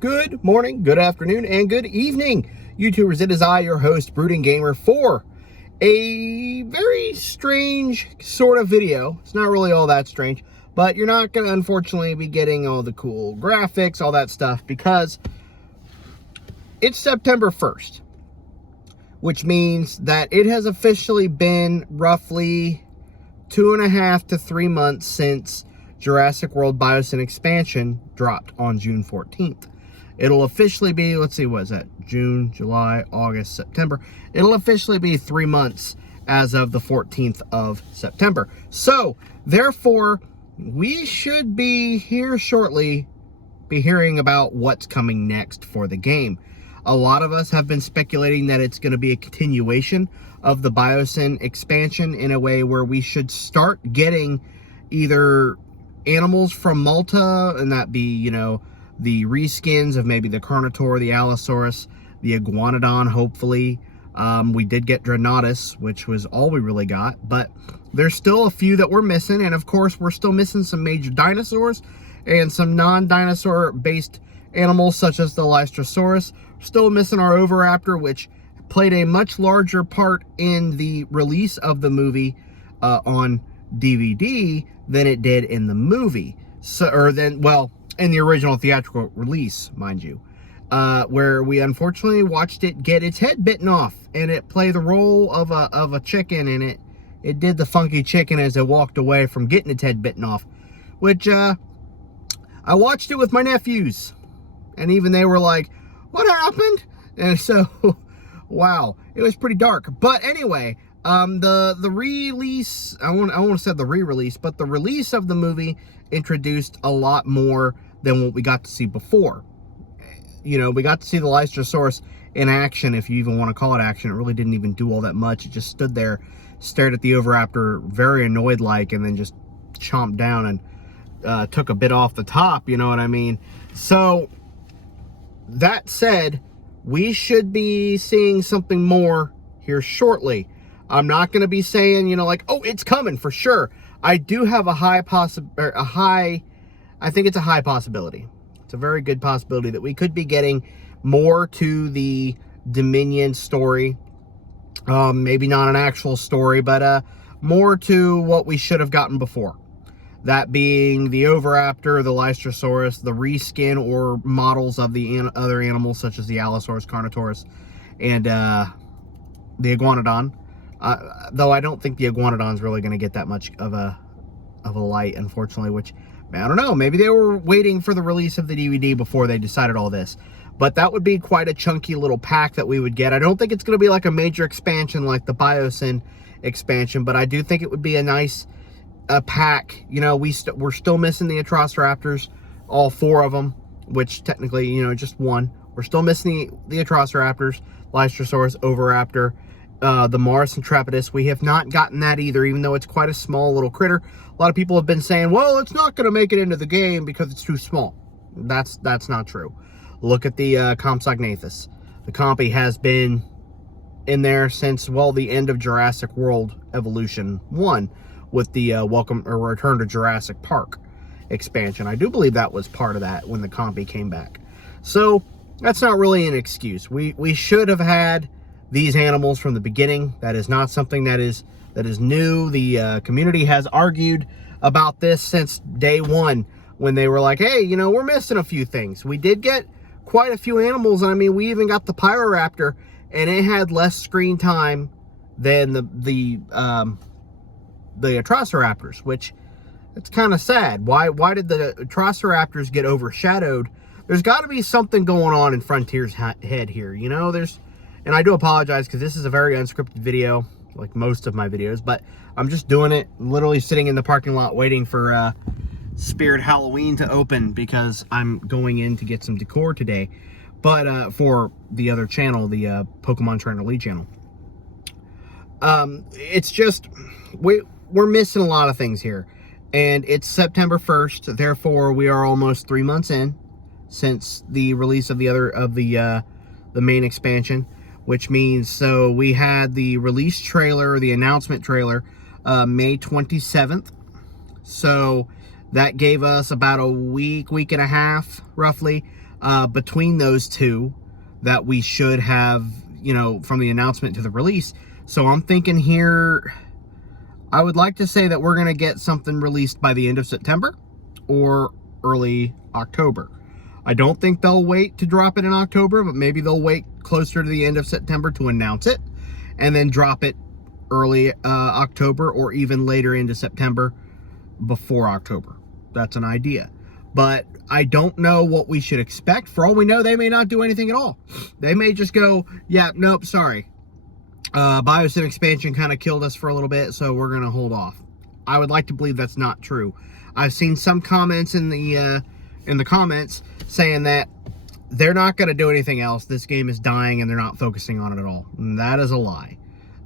Good morning, good afternoon, and good evening, YouTubers. It is I, your host, Brooding Gamer, for a very strange sort of video. It's not really all that strange, but you're not going to, unfortunately, be getting all the cool graphics, all that stuff, because it's September 1st, which means that it has officially been roughly 2.5 to 3 months since Jurassic World Evolution expansion dropped on June 14th. It'll officially be, let's see, what is that? June, July, August, September. It'll officially be 3 months as of the 14th of September. So, therefore, we should be here shortly be hearing about what's coming next for the game. A lot of us have been speculating that it's going to be a continuation of the Biosyn expansion in a way where we should start getting either animals from Malta, and that be, you know, the reskins of maybe the Carnotaur, the Allosaurus, the Iguanodon, hopefully. We did get Dreadnoughtus, which was all we really got, but there's still a few that we're missing, and of course we're still missing some major dinosaurs and some non-dinosaur based animals such as the Lystrosaurus. Still missing our Oviraptor, which played a much larger part in the release of the movie on DVD than it did in the movie. In the original theatrical release, mind you, where we unfortunately watched it get its head bitten off, and it played the role of a chicken, and it did the funky chicken as it walked away from getting its head bitten off, which I watched it with my nephews, and even they were like, "What happened?" And so, wow, it was pretty dark. But anyway, the release, I won't have said the re-release, but the release of the movie introduced a lot more than what we got to see before. You know, we got to see the Lystrosaurus in action, if you even want to call it action. It really didn't even do all that much. It just stood there, stared at the Oviraptor, very annoyed-like, and then just chomped down and took a bit off the top, you know what I mean? So, that said, we should be seeing something more here shortly. I'm not going to be saying, you know, like, oh, it's coming for sure. I do have I think it's a high possibility. It's a very good possibility that we could be getting more to the Dominion story. Maybe not an actual story, but more to what we should have gotten before. That being the Oviraptor, the Lystrosaurus, the reskin or models of the other animals such as the Allosaurus, Carnotaurus, and the Iguanodon. Though I don't think the Iguanodon's really going to get that much of a light, unfortunately, which, I don't know, maybe they were waiting for the release of the DVD before they decided all this. But that would be quite a chunky little pack that we would get. I don't think it's going to be like a major expansion like the Biosyn expansion, but I do think it would be a nice pack. You know, we're still missing the Atrociraptors, all 4 of them, which technically, you know, just one. We're still missing the Atrociraptors, Lystrosaurus, Oviraptor, the Mars Intrepidus. We have not gotten that either, even though it's quite a small little critter. A lot of people have been saying, well, it's not going to make it into the game because it's too small. That's not true. Look at the Compsognathus. The Compy has been in there since, well, the end of Jurassic World Evolution 1 with the Return to Jurassic Park expansion. I do believe that was part of that when the Compy came back. So that's not really an excuse. We should have had these animals from the beginning. That is not something that is new. The community has argued about this since day one when they were like, hey, you know, we're missing a few things. We did get quite a few animals. I mean, we even got the Pyroraptor, and it had less screen time than the Atrociraptors, which it's kind of sad. Why did the Atrociraptors get overshadowed? There's got to be something going on in Frontier's head here, you know. And I do apologize because this is a very unscripted video, like most of my videos, but I'm just doing it, literally sitting in the parking lot waiting for Spirit Halloween to open because I'm going in to get some decor today, but for the other channel, the Pokemon Trainer Lead channel. It's just, we're missing a lot of things here, and it's September 1st, therefore we are almost 3 months in since the release of the main expansion, which means, so we had the release trailer, the announcement trailer, May 27th. So that gave us about a week and a half, roughly, between those two that we should have, from the announcement to the release. So I'm thinking here, I would like to say that we're going to get something released by the end of September or early October. I don't think they'll wait to drop it in October, but maybe they'll wait closer to the end of September to announce it and then drop it early October or even later into September before October. That's an idea. But I don't know what we should expect. For all we know, they may not do anything at all. They may just go, yeah, nope, sorry. Biosyn expansion kind of killed us for a little bit, so we're going to hold off. I would like to believe that's not true. I've seen some comments in the comments saying that they're not going to do anything else. This game is dying and they're not focusing on it at all. And that is a lie.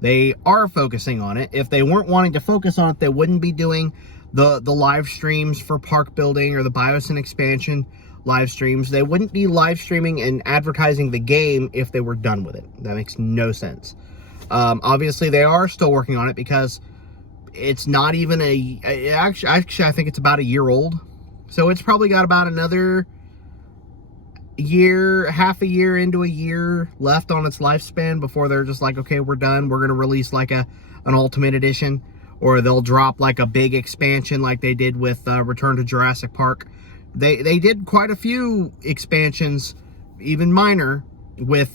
They are focusing on it. If they weren't wanting to focus on it, they wouldn't be doing the live streams for park building or the Biosyn expansion live streams. They wouldn't be live streaming and advertising the game if they were done with it. That makes no sense. Obviously, they are still working on it because it's not even actually, I think it's about a year old. So it's probably got about another year, half a year into a year left on its lifespan before they're just like, okay, we're done. We're going to release like an Ultimate Edition, or they'll drop like a big expansion like they did with Return to Jurassic Park. They did quite a few expansions, even minor, with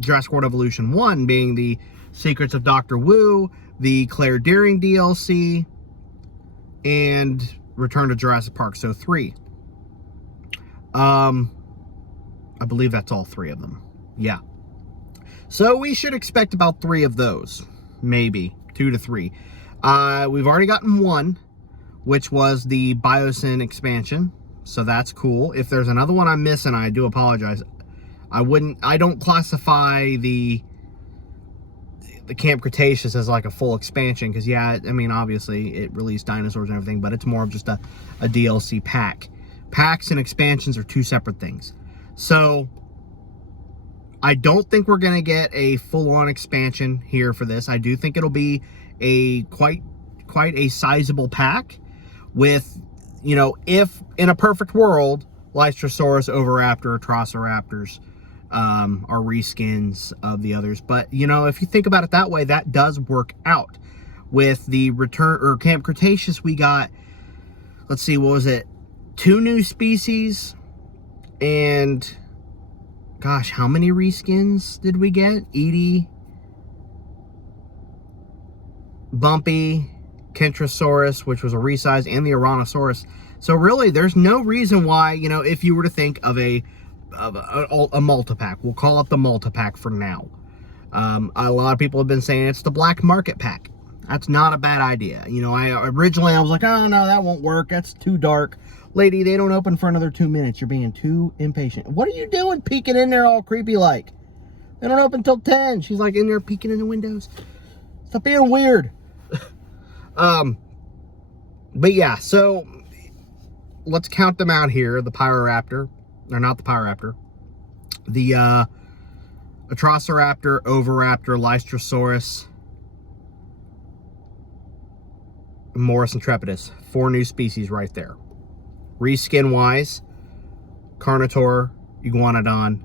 Jurassic World Evolution 1 being the Secrets of Dr. Wu, the Claire Dearing DLC, and Return to Jurassic Park, so 3. I believe that's all 3 of them. Yeah. So we should expect about 3 of those. Maybe 2 to 3. We've already gotten 1, which was the Biosyn expansion. So that's cool. If there's another one I'm missing, I do apologize. I don't classify the Camp Cretaceous as like a full expansion, because yeah, I mean, obviously it released dinosaurs and everything, but it's more of just a DLC pack. Packs and expansions are 2 separate things. So I don't think we're going to get a full-on expansion here for this. I do think it'll be a quite a sizable pack with, if in a perfect world, Lystrosaurus, Oviraptor, Atrociraptors are reskins of the others. But, if you think about it that way, that does work out. With the Return or Camp Cretaceous, we got, let's see, what was it? 2 new species, and gosh, how many reskins did we get? Edie, Bumpy, Kentrosaurus, which was a resize, and the Ouranosaurus. So really, there's no reason why, if you were to think of a multi-pack, we'll call it the multi-pack for now. A lot of people have been saying it's the black market pack. That's not a bad idea. Originally I was like, oh no, that won't work. That's too dark. Lady, they don't open for another 2 minutes. You're being too impatient. What are you doing peeking in there all creepy like? They don't open till 10. She's like in there peeking in the windows. Stop being weird. But yeah, so let's count them out here. The Pyroraptor, or not the Pyroraptor. The Atrociraptor, Oviraptor, Lystrosaurus, Morris Intrepidus. 4 new species right there. Reskin wise, Carnotaur, Iguanodon,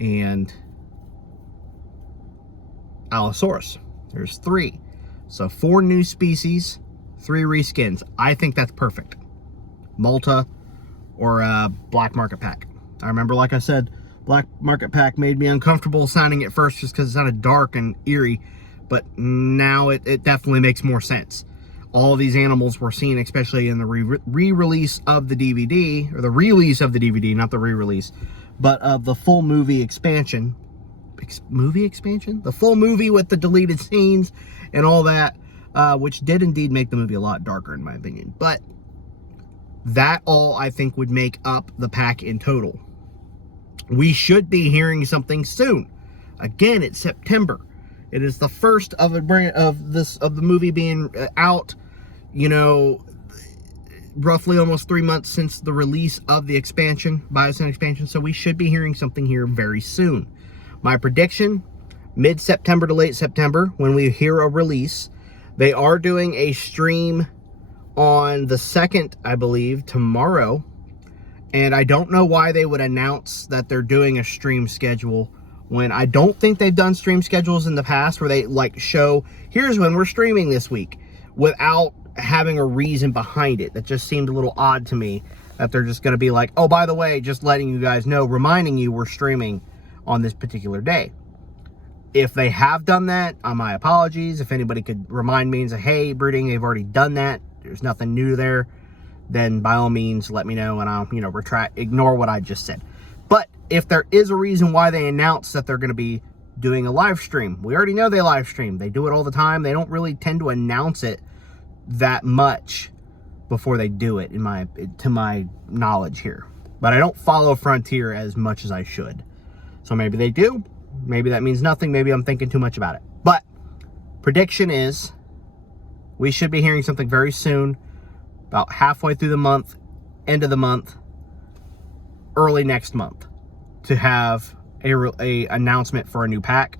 and Allosaurus. There's 3. So 4 new species, 3 reskins. I think that's perfect. Malta or Black Market Pack. I remember, like I said, Black Market Pack made me uncomfortable signing it first just because it sounded dark and eerie. But now it definitely makes more sense. All of these animals were seen, especially in the re-release of the DVD, or the release of the DVD, not the re-release, but of the full movie expansion. Movie expansion? The full movie with the deleted scenes and all that, which did indeed make the movie a lot darker, in my opinion. But that all, I think, would make up the pack in total. We should be hearing something soon. Again, it's September. It is the first of the movie being out, roughly almost 3 months since the release of the expansion, Biosyn expansion. So we should be hearing something here very soon. My prediction, mid-September to late September, when we hear a release. They are doing a stream on the 2nd, I believe, tomorrow. And I don't know why they would announce that they're doing a stream schedule when I don't think they've done stream schedules in the past where they like show, here's when we're streaming this week, without having a reason behind it. That just seemed a little odd to me, that they're just going to be like, oh, by the way, just letting you guys know, reminding you we're streaming on this particular day. If they have done that, my apologies. If anybody could remind me and say, hey, Brooding, they've already done that, there's nothing new there, then by all means, let me know and I'll, ignore what I just said. But if there is a reason why they announced that they're going to be doing a live stream, we already know they live stream. They do it all the time. They don't really tend to announce it that much before they do it, to my knowledge here. But I don't follow Frontier as much as I should. So maybe they do. Maybe that means nothing. Maybe I'm thinking too much about it. But prediction is we should be hearing something very soon, about halfway through the month, end of the month, early next month, to have a announcement for a new pack.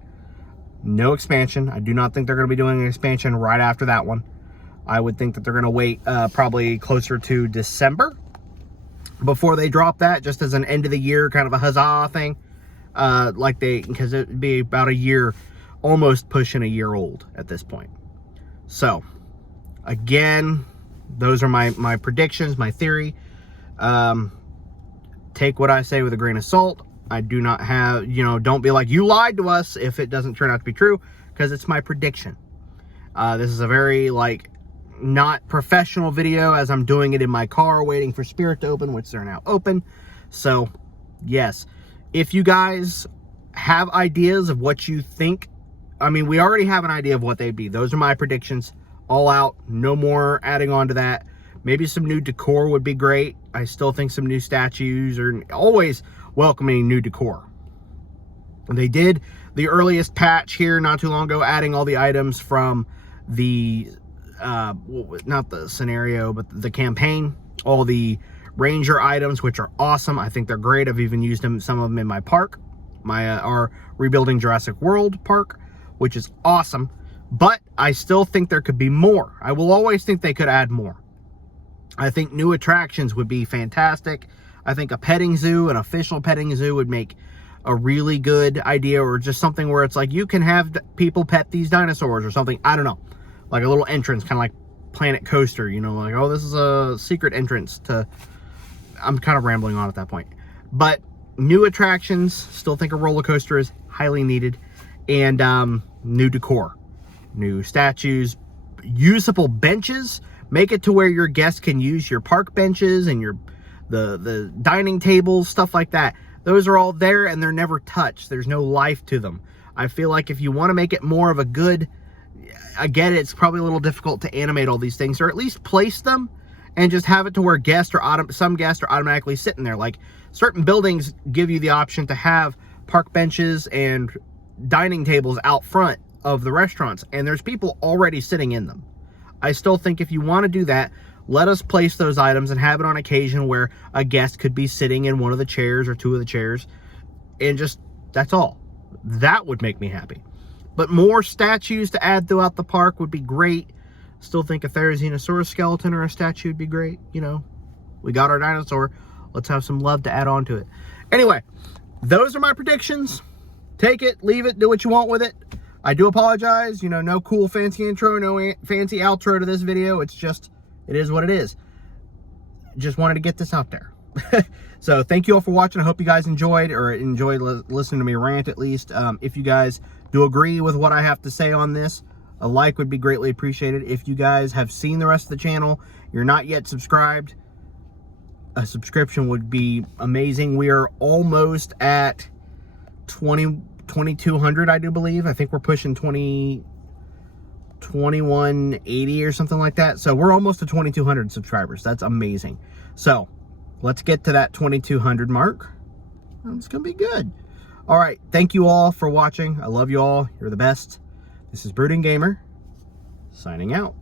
No expansion. I do not think they're going to be doing an expansion right after that one. I would think that they're going to wait probably closer to December before they drop that, just as an end of the year kind of a huzzah thing. Because it'd be about a year, almost pushing a year old at this point. So, again, those are my predictions, my theory. Take what I say with a grain of salt. I do not have, don't be like, you lied to us if it doesn't turn out to be true, because it's my prediction. This is a very, not professional video, as I'm doing it in my car waiting for Spirit to open, which they're now open. So, yes. If you guys have ideas of what you think, we already have an idea of what they'd be. Those are my predictions. All out. No more adding on to that. Maybe some new decor would be great. I still think some new statues are always welcoming new decor. They did the earliest patch here not too long ago, adding all the items from the, not the scenario, but the campaign. All the Ranger items, which are awesome. I think they're great. I've even used some of them in my park, our rebuilding Jurassic World park, which is awesome. But I still think there could be more. I will always think they could add more. I think new attractions would be fantastic. I think a petting zoo, an official petting zoo, would make a really good idea, or just something where it's like you can have people pet these dinosaurs or something. I don't know. Like a little entrance, kind of like Planet Coaster, like, oh, this is a secret entrance to... I'm kind of rambling on at that point. But new attractions, still think a roller coaster is highly needed. And new decor, new statues, usable benches. Make it to where your guests can use your park benches and the dining tables, stuff like that. Those are all there and they're never touched. There's no life to them. I feel like if you want to make it more of a good... I get it, it's probably a little difficult to animate all these things, or at least place them and just have it to where some guests are automatically sitting there. Like, certain buildings give you the option to have park benches and dining tables out front of the restaurants, and there's people already sitting in them. I still think if you want to do that, let us place those items and have it on occasion where a guest could be sitting in one of the chairs or two of the chairs, and just, that's all. That would make me happy. But more statues to add throughout the park would be great. Still think a Therizinosaurus skeleton or a statue would be great. We got our dinosaur. Let's have some love to add on to it. Anyway, those are my predictions. Take it, leave it, do what you want with it. I do apologize. No cool fancy intro, no fancy outro to this video. It's just, it is what it is. Just wanted to get this out there. So thank you all for watching. I hope you guys enjoyed listening to me rant at least. If you guys do agree with what I have to say on this, a like would be greatly appreciated. If you guys have seen the rest of the channel, you're not yet subscribed, a subscription would be amazing. We are almost at 2,200, I do believe. I think we're pushing 2180 or something like that. So we're almost to 2,200 subscribers. That's amazing. So let's get to that 2,200 mark. It's going to be good. All right. Thank you all for watching. I love you all. You're the best. This is Brooding Gamer, signing out.